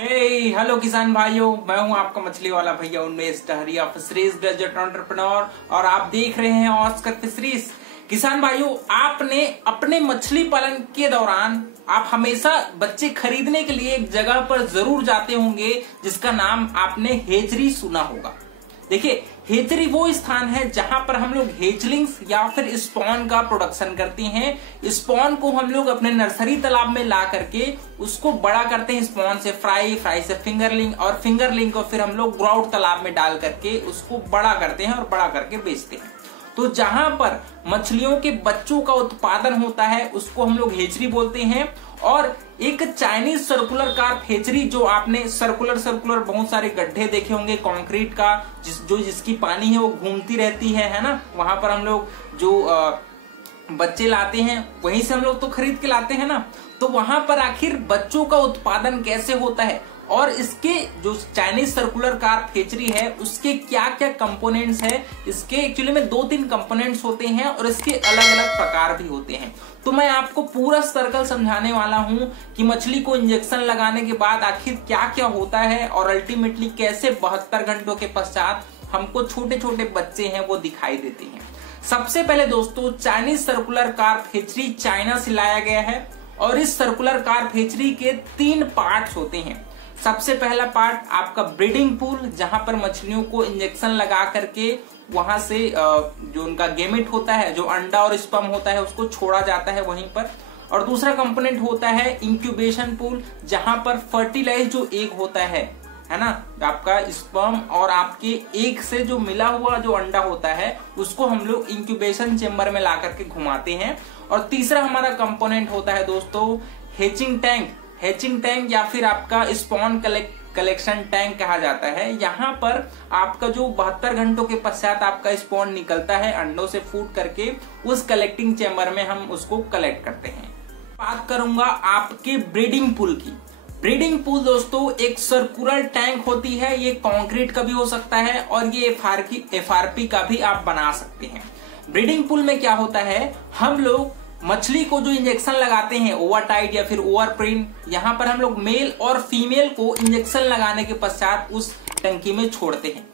Hello किसान भाइयों, मैं हूं आपका मछली वाला भैया उन्मेष टहरिया, फिशरीज ग्रेजुएट एंटरप्रेन्योर और आप देख रहे हैं ऑस्कर फिशरीज। किसान भाइयों, आपने अपने मछली पालन के दौरान आप हमेशा बच्चे खरीदने के लिए एक जगह पर जरूर जाते होंगे जिसका नाम आपने हेचरी सुना होगा। देखिए, हेचरी वो स्थान है जहां पर हम लोग हेचलिंग्स या फिर स्पॉन का प्रोडक्शन करते हैं। स्पॉन को हम लोग अपने नर्सरी तालाब में ला करके उसको बड़ा करते हैं। स्पॉन से फ्राई से फिंगरलिंग और फिंगरलिंग को फिर हम लोग ग्राउट तालाब में डाल करके उसको बड़ा करते हैं और बड़ा करके बेचते हैं। तो जहां पर मछलियों के बच्चों का उत्पादन होता है उसको हम लोग हेचरी बोलते हैं। और एक चाइनीज सर्कुलर कार्प हेचरी, जो आपने सर्कुलर बहुत सारे गड्ढे देखे होंगे कंक्रीट का, जिसकी पानी है वो घूमती रहती है ना। वहां पर हम लोग जो बच्चे लाते हैं वहीं से हम लोग तो खरीद के लाते हैं ना। तो वहां पर आखिर बच्चों का उत्पादन कैसे होता है और इसके जो चाइनीज सर्कुलर कार्प हेचरी है उसके क्या क्या कंपोनेंट्स है। इसके एक्चुअली में 2-3 कंपोनेंट्स होते हैं और इसके अलग अलग प्रकार भी होते हैं। तो मैं आपको पूरा सर्कल समझाने वाला हूं कि मछली को इंजेक्शन लगाने के बाद आखिर क्या क्या होता है और अल्टीमेटली कैसे 72 घंटों के पश्चात हमको छोटे छोटे बच्चे हैं वो दिखाई देते हैं। सबसे पहले दोस्तों, Chinese circular carp hatchery China से लाया गया है और इस सर्कुलर कार्प हेचरी के 3 पार्ट्स होते हैं। सबसे पहला पार्ट आपका ब्रीडिंग पूल, जहां पर मछलियों को इंजेक्शन लगा करके वहां से जो उनका गेमेट होता है, जो अंडा और स्पर्म होता है, उसको छोड़ा जाता है वहीं पर। और दूसरा कंपोनेंट होता है इंक्यूबेशन पूल, जहां पर फर्टिलाइज जो एग होता है ना, आपका स्पर्म और आपके एग से जो मिला हुआ जो अंडा होता है उसको हम लोग इंक्यूबेशन चेम्बर में ला करके घुमाते हैं। और तीसरा हमारा कंपोनेंट होता है दोस्तों हैचिंग टैंक या फिर आपका स्पॉन कलेक्शन टैंक कहा जाता है। यहाँ पर आपका जो 72 घंटों के पश्चात आपका स्पॉन निकलता है अंडों से फूट करके, उस कलेक्टिंग चेम्बर में हम उसको कलेक्ट करते हैं। बात करूंगा आपके ब्रीडिंग पूल की। ब्रीडिंग पूल दोस्तों एक सर्कुलर टैंक होती है, ये कंक्रीट का भी हो सकता है और ये FRP का भी आप बना सकते हैं। ब्रीडिंग पूल में क्या होता है, हम लोग मछली को जो इंजेक्शन लगाते हैं ओवरटाइड या फिर ओवरप्रिन, यहाँ पर हम लोग मेल और फीमेल को इंजेक्शन लगाने के पश्चात उस टंकी में छोड़ते हैं।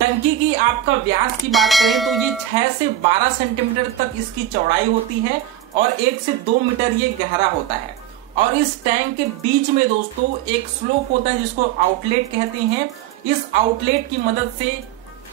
टंकी की आपका व्यास की बात करें तो ये 6 से 12 सेंटीमीटर तक इसकी चौड़ाई होती है और 1 से 2 मीटर ये गहरा होता है। और इस टैंक के बीच में दोस्तों एक स्लोप होता है जिसको आउटलेट कहते हैं। इस आउटलेट की मदद से,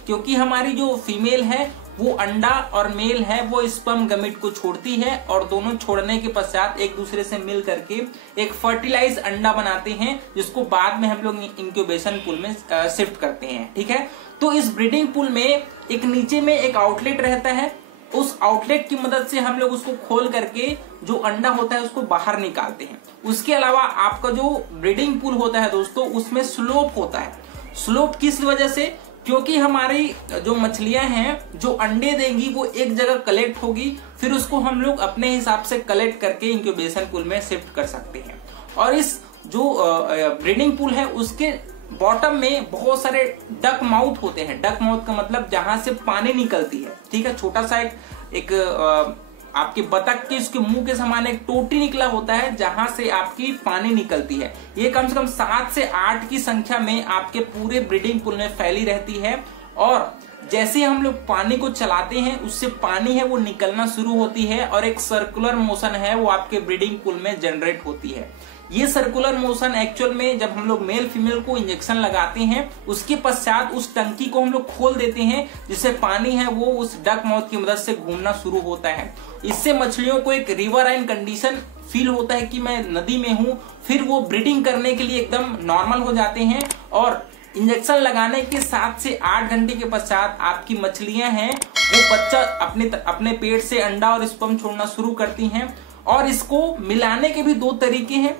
क्योंकि हमारी जो फीमेल है वो अंडा और मेल है वो स्पर्म गमीट को छोड़ती है और दोनों छोड़ने के पश्चात एक दूसरे से मिल करके एक फर्टिलाइज अंडा बनाते हैं, जिसको बाद में हम लोग इंक्यूबेशन पूल में शिफ्ट करते हैं। ठीक है, तो इस ब्रीडिंग पूल में एक नीचे में एक आउटलेट रहता है। उस आउटलेट की मदद से हम लोग उसको खोल करके जो अंडा होता है उसको बाहर निकालते हैं। उसके अलावा आपका जो ब्रीडिंग पूल होता है दोस्तों उसमें स्लोप होता है। स्लोप किस वजह से, क्योंकि हमारी जो मछलियां हैं जो अंडे देंगी वो एक जगह कलेक्ट होगी, फिर उसको हम लोग अपने हिसाब से कलेक्ट करके इंक्यूबेशन पूल में शिफ्ट कर सकते हैं। और इस जो ब्रीडिंग पूल है उसके बॉटम में बहुत सारे डक माउथ होते हैं। डक माउथ का मतलब जहां से पानी निकलती है। ठीक है, छोटा सा एक आपके बतख के उसके मुंह के समान एक टोटी निकला होता है जहां से आपकी पानी निकलती है। ये कम से कम 7 से 8 की संख्या में आपके पूरे ब्रीडिंग पूल में फैली रहती है। और जैसे हम लोग पानी को चलाते हैं उससे पानी है वो निकलना शुरू होती है और एक सर्कुलर मोशन है वो आपके ब्रीडिंग पूल में जनरेट होती है। ये सर्कुलर मोशन एक्चुअल में जब हम लोग मेल फीमेल को इंजेक्शन लगाते हैं उसके पश्चात उस टंकी को हम लोग खोल देते हैं, जिससे पानी है वो उस डक माउथ की मदद से घूमना शुरू होता है। इससे मछलियों को एक रिवराइन कंडीशन फील होता है कि मैं नदी में हूं। फिर वो ब्रीडिंग करने के लिए एकदम नॉर्मल हो जाते हैं और इंजेक्शन लगाने के 7 से 8 घंटे के पश्चात आपकी मछलियां हैं वो बच्चा अपने पेट से अंडा और स्पर्म छोड़ना शुरू करती हैं। और इसको मिलाने के भी 2 तरीके हैं।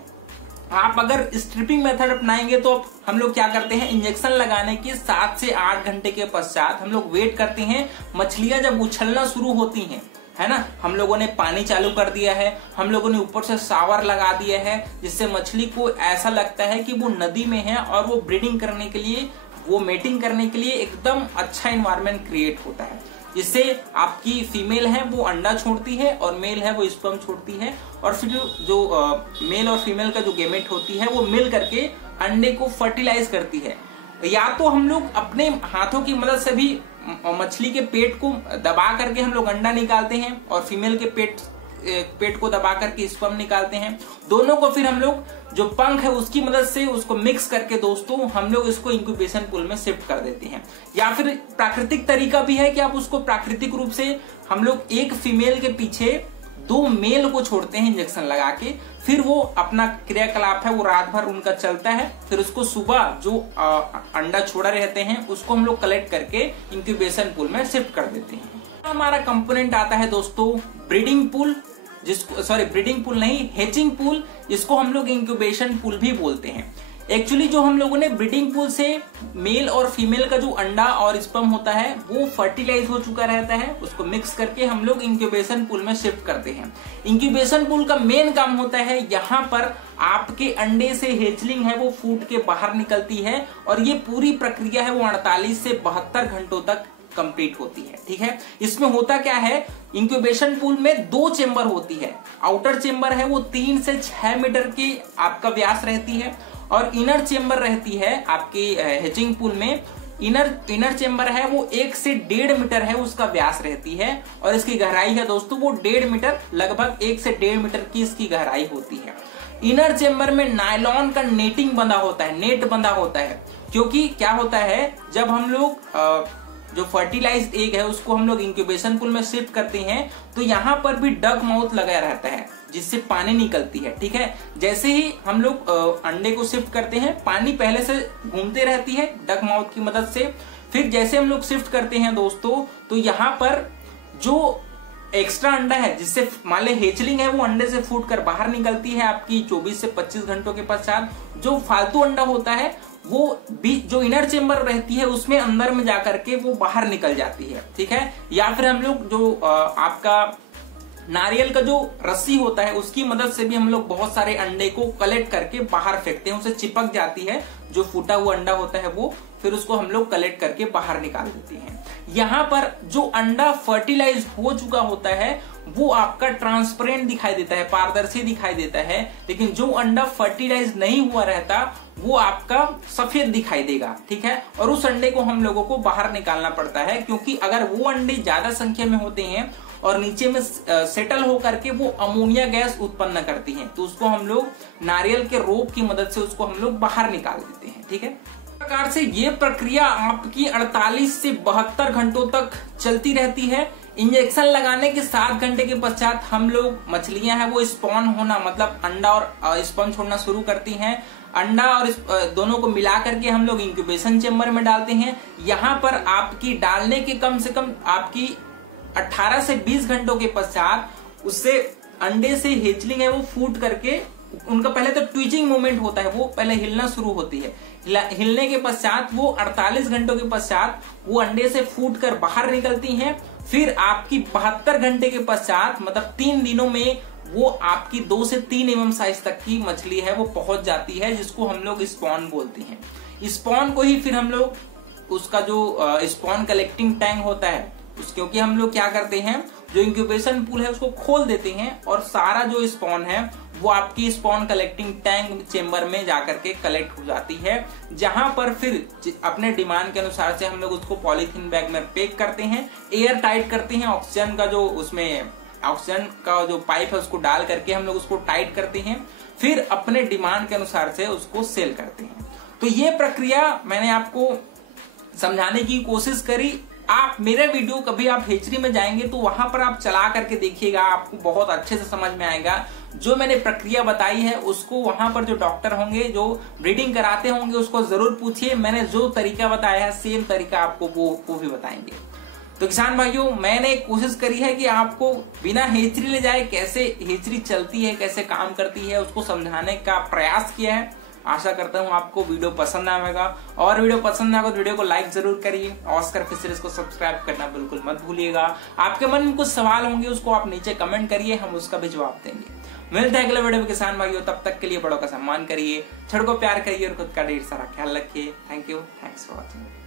आप अगर स्ट्रिपिंग मेथड अपनाएंगे तो हम लोग क्या करते हैं, इंजेक्शन लगाने के 7 से 8 घंटे के पश्चात हम लोग वेट करते हैं। मछलियां जब उछलना शुरू होती हैं, है ना, हम लोगों ने पानी चालू कर दिया है, हम लोगों ने ऊपर से शावर लगा दिया है, जिससे मछली को ऐसा लगता है कि वो नदी में है और वो ब्रीडिंग करने के लिए, वो मेटिंग करने के लिए एकदम अच्छा इन्वायरमेंट क्रिएट होता है। जिससे आपकी फीमेल है वो अंडा छोड़ती है और मेल है वो स्पर्म छोड़ती है और फिर जो मेल और फीमेल का जो गेमेट होती है वो मिल करके अंडे को फर्टिलाइज करती है। या तो हम लोग अपने हाथों की मदद से भी मछली के पेट को दबा करके हम लोग अंडा निकालते हैं और फीमेल के पेट को दबा करके स्पर्म निकालते हैं। दोनों को फिर हम लोग जो पंख है उसकी मदद से उसको मिक्स करके दोस्तों हम लोग इसको इंक्यूबेशन पूल में शिफ्ट कर देते हैं। या फिर प्राकृतिक तरीका भी है कि आप उसको प्राकृतिक रूप से हम लोग एक फीमेल के पीछे 2 मेल को छोड़ते हैं इंजेक्शन लगा के, फिर वो अपना क्रियाकलाप है वो रात भर उनका चलता है। फिर उसको सुबह जो अंडा छोड़ा रहते हैं उसको हम लोग कलेक्ट करके इंक्यूबेशन पूल में शिफ्ट कर देते हैं। हमारा कंपोनेंट आता है दोस्तों ब्रीडिंग पूल, ब्रीडिंग पूल नहीं, हैचिंग पूल, जिसको हम लोग इंक्यूबेशन पूल भी बोलते हैं। एक्चुअली जो हम लोगों ने ब्रीडिंग पूल से मेल और फीमेल का जो अंडा और स्पर्म होता है वो फर्टिलाइज हो चुका रहता है, उसको मिक्स करके हम लोग इंक्यूबेशन पूल में शिफ्ट करते हैं। इंक्यूबेशन पूल का मेन काम होता है यहाँ पर आपके अंडे से हेचलिंग है वो फूट के बाहर निकलती है और ये पूरी प्रक्रिया है वो 48 से 72 घंटों तक कंप्लीट होती है। ठीक है, इसमें होता क्या है, इंक्यूबेशन पूल में 2 चेंबर होती है। आउटर चेंबर है वो 3 से 6 मीटर की आपका व्यास रहती है और इनर चेंबर रहती है आपकी हैचिंग पूल में। इनर चेंबर है वो 1 से 1.5 मीटर है उसका व्यास रहती है और इसकी गहराई है दोस्तों वो 1.5 मीटर, लगभग 1 से 1.5 मीटर की इसकी गहराई होती है। इनर चेंबर में नायलॉन का नेटिंग बंधा होता है, नेट बंधा होता है, क्योंकि क्या होता है जब हम लोग जो फर्टिलाइज्ड एग है उसको हम लोग इंक्यूबेशन पूल में शिफ्ट करते हैं तो यहाँ पर भी डग माउथ लगा रहता है जिससे पानी निकलती है। ठीक है, जैसे ही हम लोग अंडे को शिफ्ट करते हैं पानी पहले से घूमते रहती है डग माउथ की मदद से। फिर जैसे हम लोग शिफ्ट करते हैं दोस्तों तो यहाँ पर जो एक्स्ट्रा अंडा है जिससे मान ले हेचलिंग है वो अंडे से फूट कर बाहर निकलती है आपकी 24 से 25 घंटों के पश्चात। जो फालतू अंडा होता है वो भी जो इनर चेंबर रहती है उसमें अंदर में जाकर के वो बाहर निकल जाती है। ठीक है, या फिर हम लोग जो आपका नारियल का जो रस्सी होता है उसकी मदद से भी हम लोग बहुत सारे अंडे को कलेक्ट करके बाहर फेंकते हैं, उसे चिपक जाती है जो फूटा हुआ अंडा होता है वो, फिर उसको हम लोग कलेक्ट करके बाहर निकाल देते हैं। यहाँ पर जो अंडा फर्टिलाइज हो चुका होता है वो आपका ट्रांसपेरेंट दिखाई देता है, पारदर्शी दिखाई देता है, लेकिन जो अंडा फर्टिलाइज नहीं हुआ रहता वो आपका सफेद दिखाई देगा। ठीक है, और उस अंडे को हम लोगों को बाहर निकालना पड़ता है, क्योंकि अगर वो अंडे ज्यादा संख्या में होते हैं और नीचे में सेटल होकर के वो अमोनिया गैस उत्पन्न करती हैं, तो उसको हम लोग नारियल के रोप की मदद से उसको हम लोग बाहर निकाल देते हैं। ठीक है, प्रकार से ये प्रक्रिया आपकी 48 से 72 घंटों तक चलती रहती है। इंजेक्शन लगाने के 7 घंटे के पश्चात हम लोग मछलियां हैं वो स्पॉन होना मतलब अंडा और स्पर्म छोड़ना शुरू करती हैं। अंडा और दोनों को मिला करके हम लोग इंक्यूबेशन चेंबर में डालते हैं। यहाँ पर आपकी डालने के कम से कम आपकी 18 से 20 घंटों के पश्चात उससे अंडे से हेचलिंग है वो फूट करके उनका पहले तो ट्विचिंग मूवमेंट होता है, वो पहले हिलना शुरू होती है। हिलने के पश्चात वो 48 घंटों के पश्चात वो अंडे से फूट कर बाहर निकलती हैं। फिर आपकी 72 घंटे के पश्चात मतलब 3 दिनों में वो आपकी 2 से 3 mm साइज तक की मछली है वो पहुंच जाती है, जिसको हम लोग स्पॉन बोलते हैं। स्पॉन को ही फिर हम लोग उसका जो स्पॉन कलेक्टिंग टैंक होता है क्योंकि हम लोग क्या करते हैं जो इंक्यूबेशन पूल है उसको खोल देते हैं और सारा जो स्पॉन है वो आपकी स्पॉन कलेक्टिंग टैंक चेंबर में जाकर के कलेक्ट हो जाती है, जहां पर फिर अपने डिमांड के अनुसार से हम लोग उसको पॉलीथीन बैग में पैक करते हैं, एयर टाइट करते हैं, ऑक्सीजन का जो उसमें ऑक्सीजन का जो पाइप है उसको डाल करके हम लोग उसको टाइट करते हैं, फिर अपने डिमांड के अनुसार से उसको सेल करते हैं। तो ये प्रक्रिया मैंने आपको समझाने की कोशिश करी। आप मेरे वीडियो कभी आप हेचरी में जाएंगे तो वहां पर आप चला करके देखिएगा, आपको बहुत अच्छे से समझ में आएगा। जो मैंने प्रक्रिया बताई है उसको वहां पर जो डॉक्टर होंगे जो ब्रीडिंग कराते होंगे उसको जरूर पूछिए, मैंने जो तरीका बताया है सेम तरीका आपको वो भी बताएंगे। तो किसान भाइयों, मैंने कोशिश करी है कि आपको बिना हेचरी ले जाए कैसे हेचरी चलती है, कैसे काम करती है, उसको समझाने का प्रयास किया है। आशा करता हूँ आपको वीडियो पसंद आएगा, और वीडियो पसंद आएगा तो वीडियो को लाइक जरूर करिए। ऑस्कर फिशरीज को सब्सक्राइब करना बिल्कुल मत भूलिएगा। आपके मन में कुछ सवाल होंगे उसको आप नीचे कमेंट करिए, हम उसका भी जवाब देंगे। मिलते हैं अगले वीडियो में किसान भाइयों, तब तक के लिए बड़ों का सम्मान करिए, छड़ को प्यार करिए और खुद का ढेर सारा ख्याल रखिए। Thank you, thanks for watching.